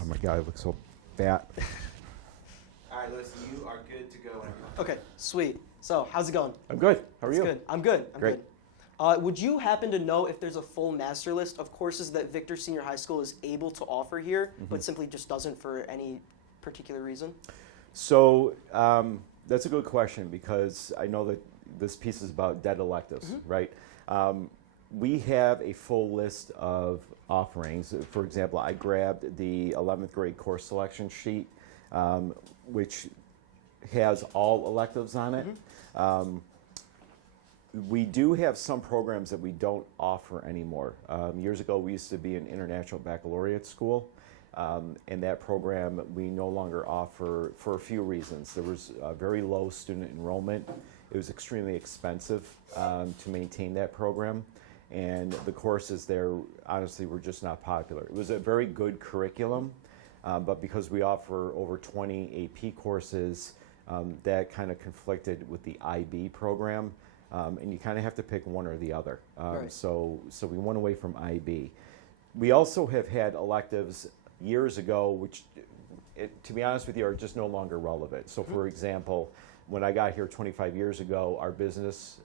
Oh my God, it looks so fat. All right, Lewis, you are good to go whenever you want. Okay, sweet. So, how's it going? I'm good. How are It's you? good. I'm good. I'm Great. good. Would you happen to know if there's a full master list of courses that Victor Senior High School is able to offer here, but simply just doesn't for any particular reason? So that's a good question because I know that this piece is about dead electives, right? We have a full list of offerings. For example, I grabbed the 11th grade course selection sheet, which has all electives on it. We do have some programs that we don't offer anymore. Years ago, we used to be an international baccalaureate school, and that program we no longer offer for a few reasons. There was very low student enrollment. It was extremely expensive to maintain that program, and the courses there, honestly, were just not popular. It was a very good curriculum, but because we offer over 20 AP courses, that kind of conflicted with the IB program. And you kind of have to pick one or the other. Right. So we went away from IB. We also have had electives years ago, which, to be honest with you, are just no longer relevant. So for example, when I got here 25 years ago, our business,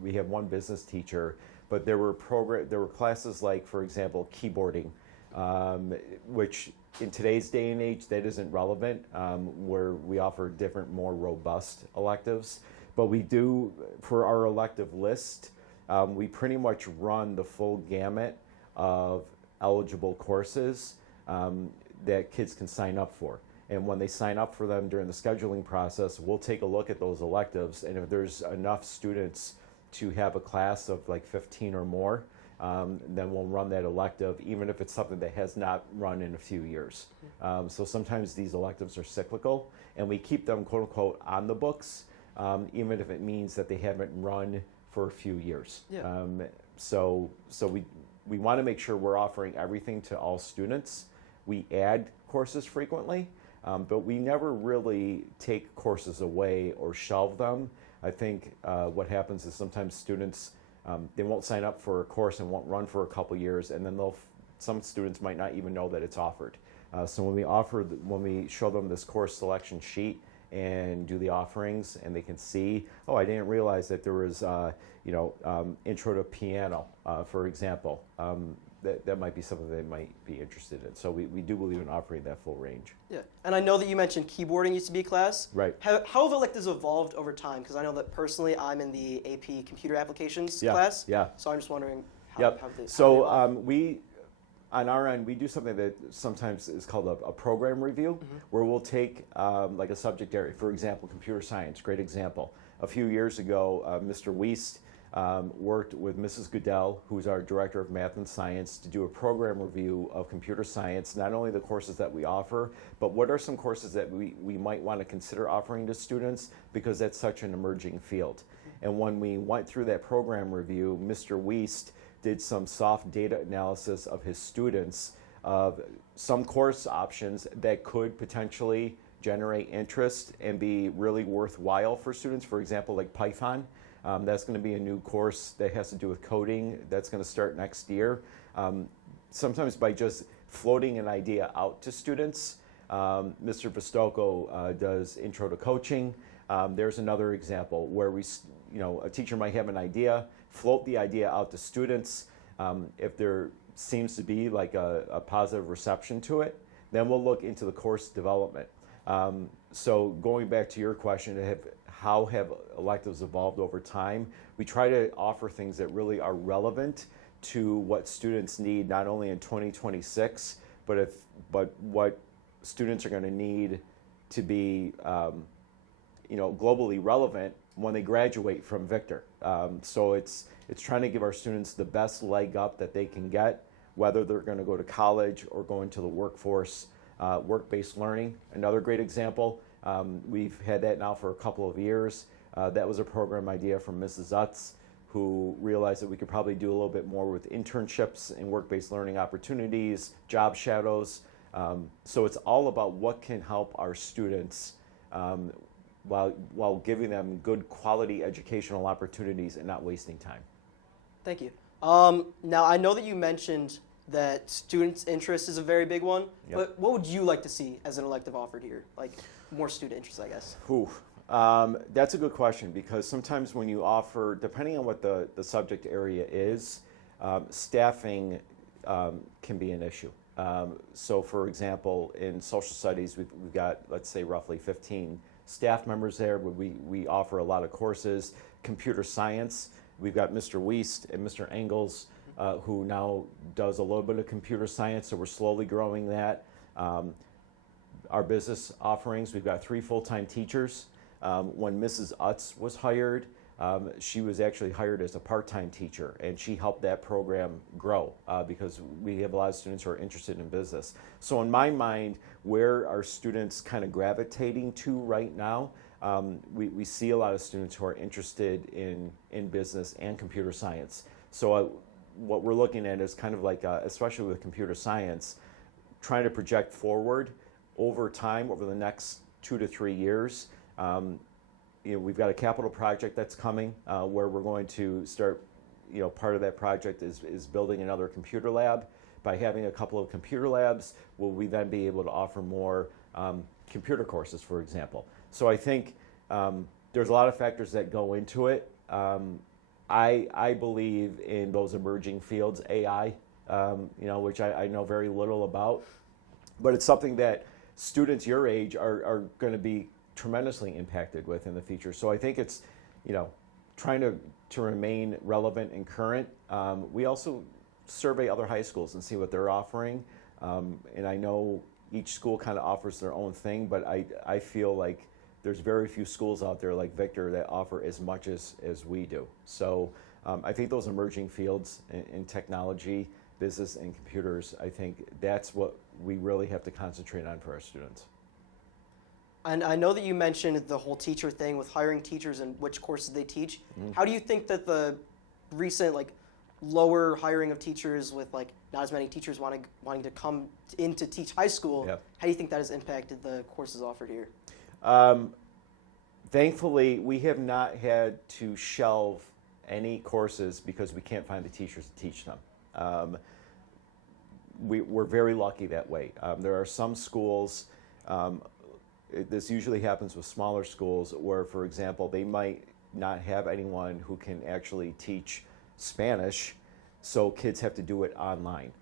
we had one business teacher, but there were classes like, for example, keyboarding, which in today's day and age, that isn't relevant, where we offer different, more robust electives. But we do, for our elective list, we pretty much run the full gamut of eligible courses that kids can sign up for. And when they sign up for them during the scheduling process, we'll take a look at those electives. And if there's enough students to have a class of like 15 or more, then we'll run that elective, even if it's something that has not run in a few years. So sometimes these electives are cyclical, and we keep them, quote unquote, on the books, even if it means that they haven't run for a few years. Yeah. So we want to make sure we're offering everything to all students. We add courses frequently, but we never really take courses away or shelve them. I think what happens is sometimes students, they won't sign up for a course and won't run for a couple years, and then some students might not even know that it's offered. So when we show them this course selection sheet and do the offerings, and they can see, oh, I didn't realize that there was, intro to piano, for example. That might be something they might be interested in. So we do believe in offering that full range. Yeah, and I know that you mentioned keyboarding used to be a class. Right. How have electives evolved over time? Because I know that personally, I'm in the AP Computer Applications Yeah, class. yeah. So I'm just wondering how, Yep. how they So evolved. on our end, we do something that sometimes is called a program review, where we'll take like a subject area. For example, computer science, great example. A few years ago, Mr. Wiest worked with Mrs. Goodell, who's our Director of Math and Science, to do a program review of computer science, not only the courses that we offer, but what are some courses that we might want to consider offering to students, because that's such an emerging field. And when we went through that program review, Mr. Wiest did some soft data analysis of his students of some course options that could potentially generate interest and be really worthwhile for students. For example, like Python. That's going to be a new course that has to do with coding that's going to start next year. Sometimes by just floating an idea out to students, Mr. Vistoko does intro to coaching. There's another example where a teacher might have an idea, float the idea out to students. If there seems to be like a positive reception to it, then we'll look into the course development. So going back to your question, how have electives evolved over time? We try to offer things that really are relevant to what students need, not only in 2026, but what students are going to need to be globally relevant when they graduate from Victor. So it's trying to give our students the best leg up that they can get, whether they're going to go to college or go into the workforce. Work-based learning, another great example. We've had that now for a couple of years. That was a program idea from Mrs. Utz, who realized that we could probably do a little bit more with internships and work-based learning opportunities, job shadows. So it's all about what can help our students while giving them good quality educational opportunities and not wasting time. Thank you. Now, I know that you mentioned that students' interest is a very big one. Yep. But what would you like to see as an elective offered here? Like more student interest, I guess. Whew. That's a good question, because sometimes when you offer, depending on what the subject area is, staffing can be an issue. So for example, in social studies, we've got, let's say, roughly 15 staff members there. We offer a lot of courses. Computer science, we've got Mr. Wiest and Mr. Engels, who now does a little bit of computer science, so we're slowly growing that. Our business offerings, we've got 3 full-time teachers. When Mrs. Utz was hired, she was actually hired as a part-time teacher, and she helped that program grow because we have a lot of students who are interested in business. So in my mind, where are students kind of gravitating to right now? We see a lot of students who are interested in business and computer science. So what we're looking at is kind of like, especially with computer science, trying to project forward over time, over the next 2 to 3 years. We've got a capital project that's coming where we're going to start, part of that project is building another computer lab. By having a couple of computer labs, will we then be able to offer more computer courses, for example? So I think there's a lot of factors that go into it. I believe in those emerging fields, AI, which I know very little about, but it's something that students your age are going to be tremendously impacted with in the future. So I think it's, trying to remain relevant and current. We also survey other high schools and see what they're offering. And I know each school kind of offers their own thing, but I feel like there's very few schools out there like Victor that offer as much as we do. So I think those emerging fields in technology, business, and computers, I think that's what we really have to concentrate on for our students. And I know that you mentioned the whole teacher thing with hiring teachers and which courses they teach. Mm-hmm. How do you think that the recent lower hiring of teachers with not as many teachers wanting to come in to teach high school, Yep. how do you think that has impacted the courses offered here? Thankfully, we have not had to shelve any courses because we can't find the teachers to teach them. We're very lucky that way. There are some schools, this usually happens with smaller schools, where, for example, they might not have anyone who can actually teach Spanish, so kids have to do it online.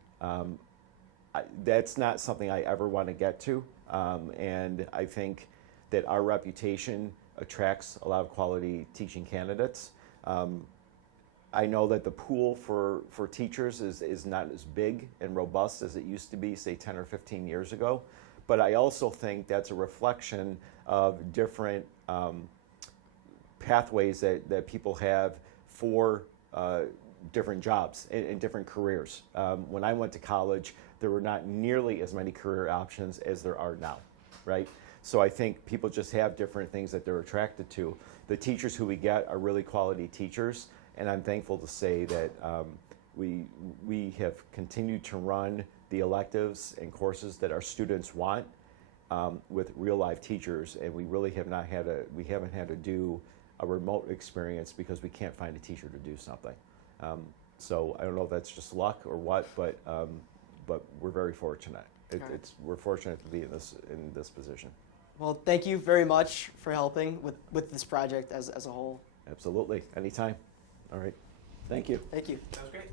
That's not something I ever want to get to, and I think that our reputation attracts a lot of quality teaching candidates. I know that the pool for teachers is not as big and robust as it used to be, say, 10 or 15 years ago. But I also think that's a reflection of different pathways that people have for different jobs and different careers. When I went to college, there were not nearly as many career options as there are now, right? So I think people just have different things that they're attracted to. The teachers who we get are really quality teachers, and I'm thankful to say that we have continued to run the electives and courses that our students want with real live teachers, and we really haven't had to do a remote experience because we can't find a teacher to do something. So I don't know if that's just luck or what, but we're very fortunate. We're fortunate to be in this position. Well, thank you very much for helping with this project as a whole. Absolutely, anytime. All right, thank you. Thank you. That was great.